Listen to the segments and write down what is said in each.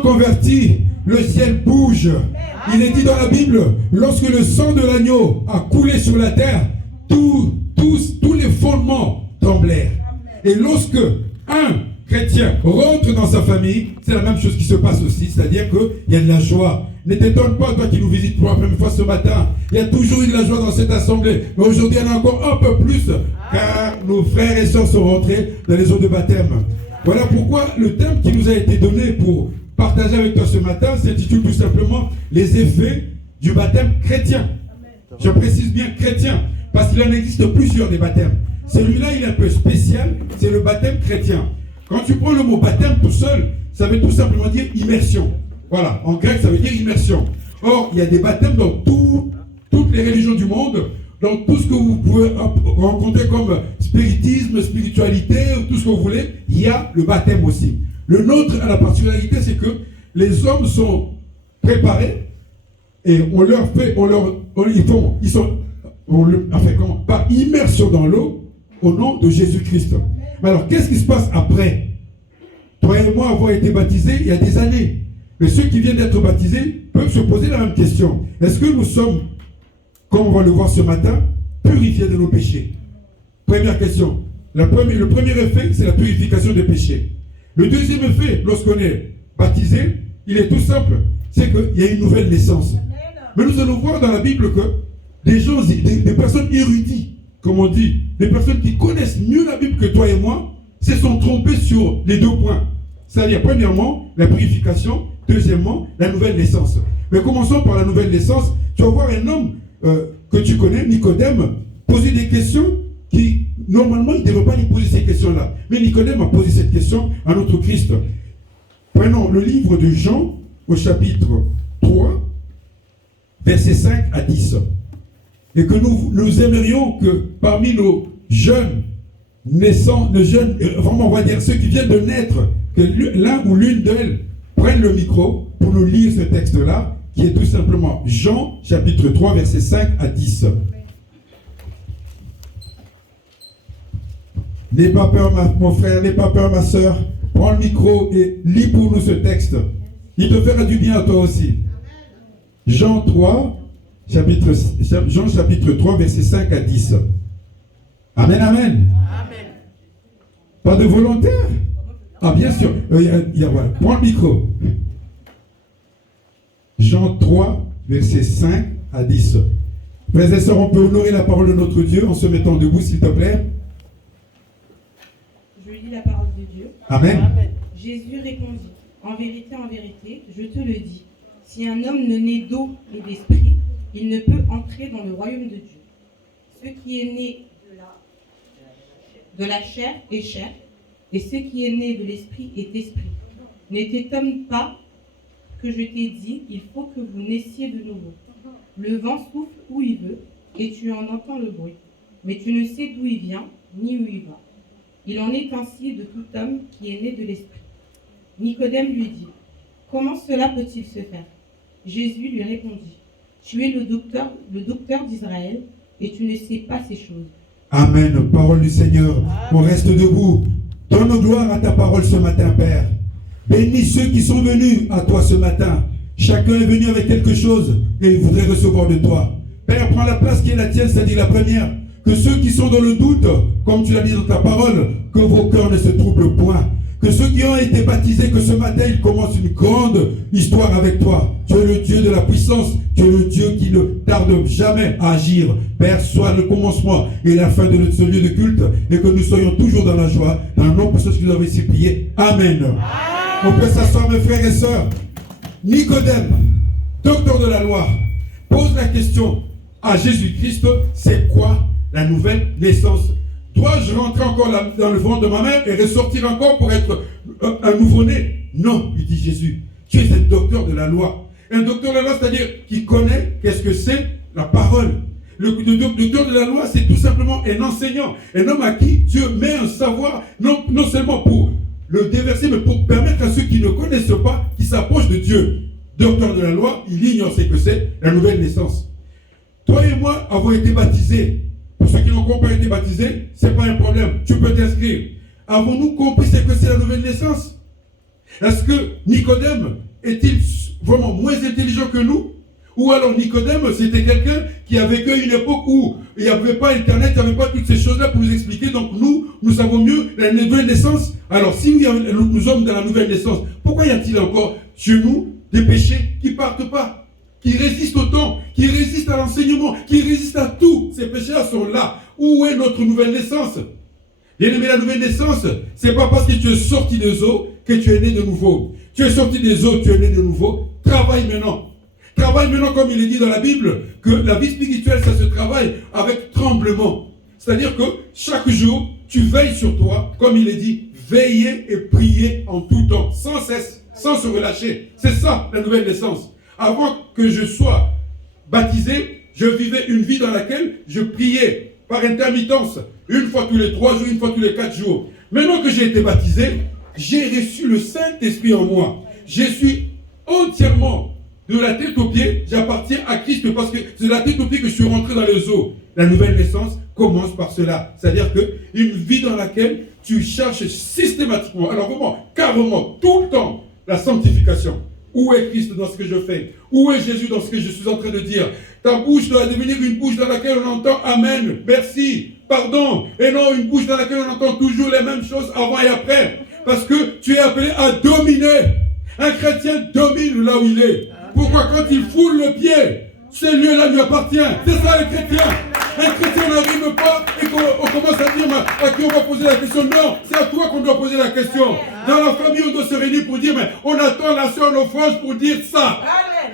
Converti, le ciel bouge. Il est dit dans la Bible, lorsque le sang de l'agneau a coulé sur la terre, tous les fondements tremblèrent. Et lorsque un chrétien rentre dans sa famille, c'est la même chose qui se passe aussi, c'est-à-dire qu'il y a de la joie. Ne t'étonne pas, toi qui nous visites pour la première fois ce matin, il y a toujours eu de la joie dans cette assemblée. Mais aujourd'hui, il y en a encore un peu plus, car nos frères et sœurs sont rentrés dans les eaux de baptême. Voilà pourquoi le thème qui nous a été donné pour partager avec toi ce matin s'intitule tout simplement les effets du baptême chrétien. Je précise bien chrétien, parce qu'il en existe plusieurs des baptêmes. Celui-là, il est un peu spécial, c'est le baptême chrétien. Quand tu prends le mot baptême tout seul, ça veut tout simplement dire immersion. Voilà, en grec, ça veut dire immersion. Or, il y a des baptêmes dans toutes les religions du monde, dans tout ce que vous pouvez rencontrer comme spiritisme, spiritualité, tout ce que vous voulez, il y a le baptême aussi. Le nôtre a la particularité, c'est que les hommes sont préparés et ils sont par immersion dans l'eau au nom de Jésus-Christ. Mais alors, qu'est-ce qui se passe après? Toi et moi avons été baptisés il y a des années. Mais ceux qui viennent d'être baptisés peuvent se poser la même question. Est-ce que nous sommes, comme on va le voir ce matin, purifiés de nos péchés? Première question. Le premier effet, c'est la purification des péchés. Le deuxième effet, lorsqu'on est baptisé, il est tout simple. C'est qu'il y a une nouvelle naissance. Mais nous allons voir dans la Bible que des personnes érudites, comme on dit, des personnes qui connaissent mieux la Bible que toi et moi, se sont trompées sur les deux points. C'est-à-dire, premièrement, la purification, deuxièmement, la nouvelle naissance. Mais commençons par la nouvelle naissance. Tu vas voir un homme que tu connais, Nicodème, poser des questions qui, normalement, il ne devrait pas lui poser ces questions-là. Mais Nicodème a posé cette question à notre Christ. Prenons le livre de Jean, au chapitre 3, versets 5 à 10. Et que nous aimerions que parmi nos jeunes naissants, vraiment on va dire ceux qui viennent de naître, que l'un ou l'une d'elles prenne le micro pour nous lire ce texte-là, qui est tout simplement Jean, chapitre 3, versets 5 à 10. N'aie pas peur, mon frère, n'aie pas peur, ma soeur. Prends le micro et lis pour nous ce texte. Il te fera du bien à toi aussi. Jean chapitre 3, versets 5 à 10. Amen, amen. Amen. Pas de volontaire? Ah, bien sûr. Voilà. Prends le micro. Jean 3, versets 5 à 10. Frères et sœurs, on peut honorer la parole de notre Dieu en se mettant debout, s'il te plaît. Je lis la parole de Dieu. Amen. Amen. Jésus répondit, en vérité, je te le dis, si un homme ne naît d'eau et d'esprit, il ne peut entrer dans le royaume de Dieu. Ce qui est né de la chair est chair, et ce qui est né de l'esprit est esprit. Ne t'étonne pas que je t'ai dit, il faut que vous naissiez de nouveau. Le vent souffle où il veut, et tu en entends le bruit, mais tu ne sais d'où il vient, ni où il va. Il en est ainsi de tout homme qui est né de l'esprit. Nicodème lui dit, comment cela peut-il se faire? Jésus lui répondit, tu es le docteur d'Israël, et tu ne sais pas ces choses. Amen. Parole du Seigneur. On reste debout. Donne gloire à ta parole ce matin, Père. Bénis ceux qui sont venus à toi ce matin. Chacun est venu avec quelque chose et il voudrait recevoir de toi. Père, prends la place qui est la tienne, c'est-à-dire la première. Que ceux qui sont dans le doute, comme tu l'as dit dans ta parole, que vos cœurs ne se troublent point. Que ceux qui ont été baptisés, que ce matin, ils commencent une grande histoire avec toi. Tu es le Dieu de la puissance. Tu es le Dieu qui ne tarde jamais à agir. Père, sois le commencement et la fin de ce lieu de culte et que nous soyons toujours dans la joie. Dans le nom de ceux qui nous avaient supplié. Amen. On peut s'asseoir, mes frères et sœurs. Nicodème, docteur de la loi, pose la question à Jésus-Christ, c'est quoi la nouvelle naissance? Dois-je rentrer encore dans le ventre de ma mère et ressortir encore pour être un nouveau-né? Non, lui dit Jésus. Tu es un docteur de la loi. Un docteur de la loi, c'est-à-dire qui connaît qu'est-ce que c'est la parole. Le docteur de la loi, c'est tout simplement un enseignant. Un homme à qui Dieu met un savoir, non seulement pour le déverser, mais pour permettre à ceux qui ne connaissent pas, qui s'approchent de Dieu. Docteur de la loi, il ignore ce que c'est la nouvelle naissance. Toi et moi avons été baptisés. Pour ceux qui n'ont pas été baptisés, ce n'est pas un problème. Tu peux t'inscrire. Avons-nous compris ce que c'est la nouvelle naissance? Est-ce que Nicodème est-il vraiment moins intelligent que nous? Ou alors Nicodème, c'était quelqu'un qui a vécu une époque où il n'y avait pas Internet, il n'y avait pas toutes ces choses-là pour nous expliquer. Donc nous savons mieux la nouvelle naissance. Alors si nous sommes dans la nouvelle naissance, pourquoi y a-t-il encore chez nous des péchés qui ne partent pas, qui résistent au temps, qui résistent à l'enseignement, qui résistent à tout? Ces péchés sont là. Où est notre nouvelle naissance? Bien aimé, la nouvelle naissance, ce n'est pas parce que tu es sorti des eaux que tu es né de nouveau. Tu es sorti des eaux, tu es né de nouveau. Travaille maintenant. Travaille maintenant, comme il est dit dans la Bible, que la vie spirituelle, ça se travaille avec tremblement. C'est-à-dire que chaque jour, tu veilles sur toi, comme il est dit, veillez et priez en tout temps, sans cesse, sans se relâcher. C'est ça, la nouvelle naissance. Avant que je sois baptisé, je vivais une vie dans laquelle je priais par intermittence, une fois tous les 3 jours, une fois tous les 4 jours. Maintenant que j'ai été baptisé, j'ai reçu le Saint-Esprit en moi. Je suis entièrement, de la tête aux pieds, j'appartiens à Christ parce que c'est de la tête aux pieds que je suis rentré dans les eaux. La nouvelle naissance commence par cela. C'est-à-dire qu'une vie dans laquelle tu cherches systématiquement, alors vraiment, carrément, tout le temps, la sanctification. Où est Christ dans ce que je fais? Où est Jésus dans ce que je suis en train de dire? Ta bouche doit devenir une bouche dans laquelle on entend Amen, merci, pardon, et non une bouche dans laquelle on entend toujours les mêmes choses avant et après. Parce que tu es appelé à dominer. Un chrétien domine là où il est. Pourquoi? Quand il foule le pied, ce lieu-là lui appartient. C'est ça le chrétien. Un chrétien n'arrive pas et qu'on commence à dire à qui on va poser la question. Non, c'est à toi qu'on doit poser la question. Dans la famille, on doit se réunir pour dire, mais on attend la sœur Naufrange pour dire ça.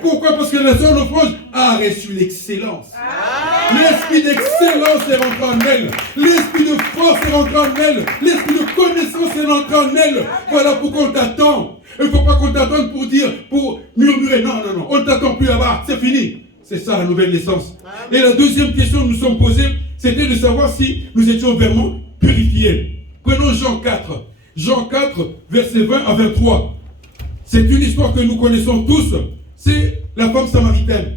Pourquoi? Parce que la sœur Naufrange a reçu l'excellence. L'esprit d'excellence est rentré en elle. L'esprit de force est rentré en elle. L'esprit de connaissance est rentré en elle. Voilà pourquoi on t'attend. Il ne faut pas qu'on t'attende pour murmurer. Non, non, non. On ne t'attend plus là-bas. C'est fini. C'est ça la nouvelle naissance. Et la deuxième question que nous sommes posée, c'était de savoir si nous étions vraiment purifiés. Prenons Jean 4. Jean 4, versets 20 à 23. C'est une histoire que nous connaissons tous. C'est la femme samaritaine.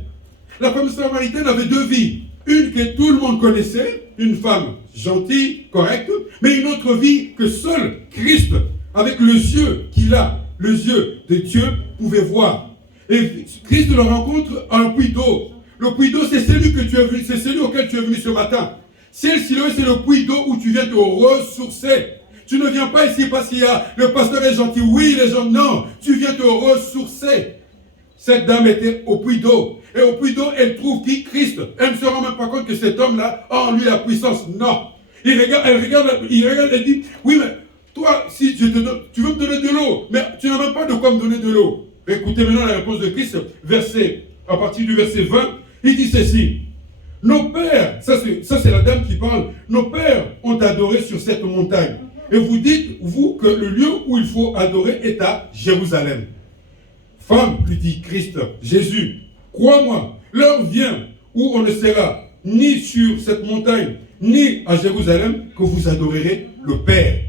La femme samaritaine avait 2 vies. Une que tout le monde connaissait, une femme gentille, correcte, mais une autre vie que seul Christ, avec les yeux qu'il a, les yeux de Dieu, pouvait voir. Et Christ le rencontre à un puits d'eau. Le puits d'eau, c'est celui que tu es venu, c'est celui auquel tu es venu ce matin. C'est le puits d'eau où tu viens te ressourcer. Tu ne viens pas ici parce qu'il y a le pasteur est gentil. Oui, les gens, non. Tu viens te ressourcer. Cette dame était au puits d'eau. Et au puits d'eau, elle trouve qui? Christ. Elle ne se rend même pas compte que cet homme-là a en lui la puissance. Non. Elle regarde, elle dit, oui, mais toi, si tu veux me donner de l'eau, mais tu n'as même pas de quoi me donner de l'eau. Écoutez maintenant la réponse de Christ, à partir du verset 20, il dit ceci. Nos pères, ça c'est la dame qui parle, nos pères ont adoré sur cette montagne. Et vous dites, vous, que le lieu où il faut adorer est à Jérusalem. Femme, lui dit Christ, Jésus, crois-moi, l'heure vient où on ne sera ni sur cette montagne, ni à Jérusalem, que vous adorerez le Père.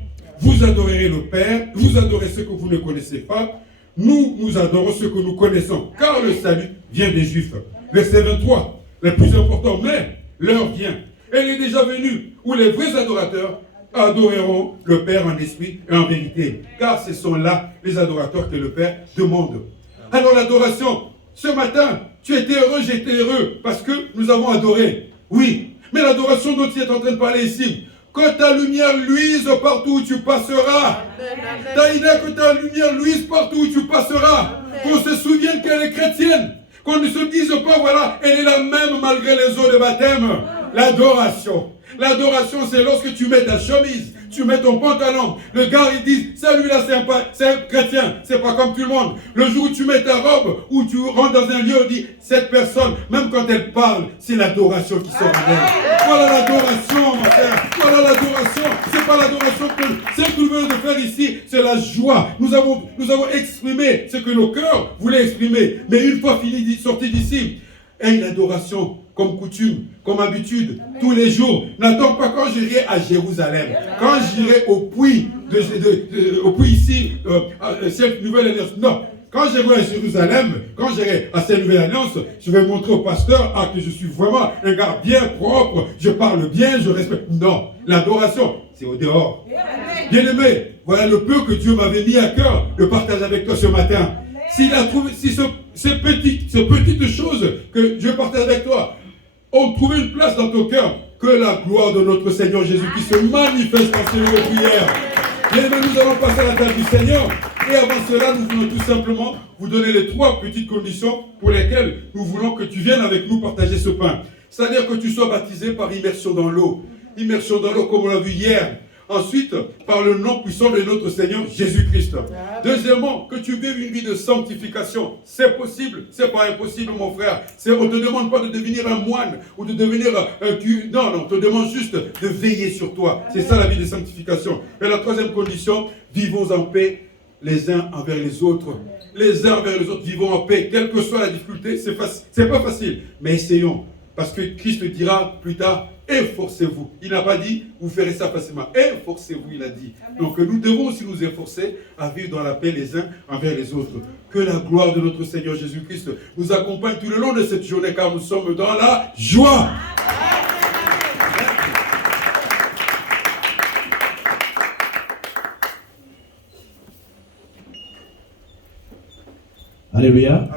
Vous adorerez le Père, vous adorez ce que vous ne connaissez pas, nous adorons ce que nous connaissons, car le salut vient des Juifs. Verset 23, le plus important, mais l'heure vient, elle est déjà venue, où les vrais adorateurs adoreront le Père en esprit et en vérité, car ce sont là les adorateurs que le Père demande. Alors l'adoration, ce matin, tu étais heureux, j'étais heureux, parce que nous avons adoré. Oui, mais l'adoration dont tu es en train de parler ici, que ta lumière luise partout où tu passeras. Taïna, que ta lumière luise partout où tu passeras. Qu'on se souvienne qu'elle est chrétienne. Qu'on ne se dise pas, voilà, elle est la même malgré les eaux de baptême. L'adoration. L'adoration, c'est lorsque tu mets ta chemise, tu mets ton pantalon. Le gars, il dit, celui-là, c'est un chrétien, c'est pas comme tout le monde. Le jour où tu mets ta robe, où tu rentres dans un lieu, on dit, cette personne, même quand elle parle, c'est l'adoration qui sort d'elle. Voilà l'adoration, mon frère. Voilà l'adoration. C'est pas l'adoration que nous venons de faire ici, c'est la joie. Nous avons exprimé ce que nos cœurs voulaient exprimer. Mais une fois fini, sorti d'ici, et l'adoration comme coutume, comme habitude, tous les jours. N'attends pas quand j'irai à Jérusalem, quand j'irai au puits, au puits ici, cette nouvelle alliance. Non, quand j'irai à Jérusalem, quand j'irai à cette nouvelle alliance, je vais montrer au pasteur que je suis vraiment un gars bien propre, je parle bien, je respecte. Non, l'adoration, c'est au dehors. Bien aimé, voilà le peu que Dieu m'avait mis à cœur de partager avec toi ce matin. S'il a trouvé, si ces petites choses que Dieu partage avec toi ont trouvé une place dans ton cœur, que la gloire de notre Seigneur Jésus-Christ se manifeste en ces lieux de prière. Bien, nous allons passer à la table du Seigneur. Et avant cela, nous voulons tout simplement vous donner les 3 petites conditions pour lesquelles nous voulons que tu viennes avec nous partager ce pain. C'est-à-dire que tu sois baptisé par immersion dans l'eau. Immersion dans l'eau comme on l'a vu hier. Ensuite, par le nom puissant de notre Seigneur Jésus-Christ. Deuxièmement, que tu vives une vie de sanctification. C'est possible, c'est pas impossible, mon frère. On ne te demande pas de devenir un moine ou de devenir un curé. Non, on te demande juste de veiller sur toi. C'est ça la vie de sanctification. Et la 3e condition, vivons en paix les uns envers les autres. Les uns envers les autres, vivons en paix. Quelle que soit la difficulté, c'est pas facile. Mais essayons. Parce que Christ dira plus tard, efforcez-vous. Il n'a pas dit, vous ferez ça facilement. Efforcez-vous, il a dit. Donc nous devons aussi nous efforcer à vivre dans la paix les uns envers les autres. Que la gloire de notre Seigneur Jésus-Christ nous accompagne tout le long de cette journée, car nous sommes dans la joie. Alléluia.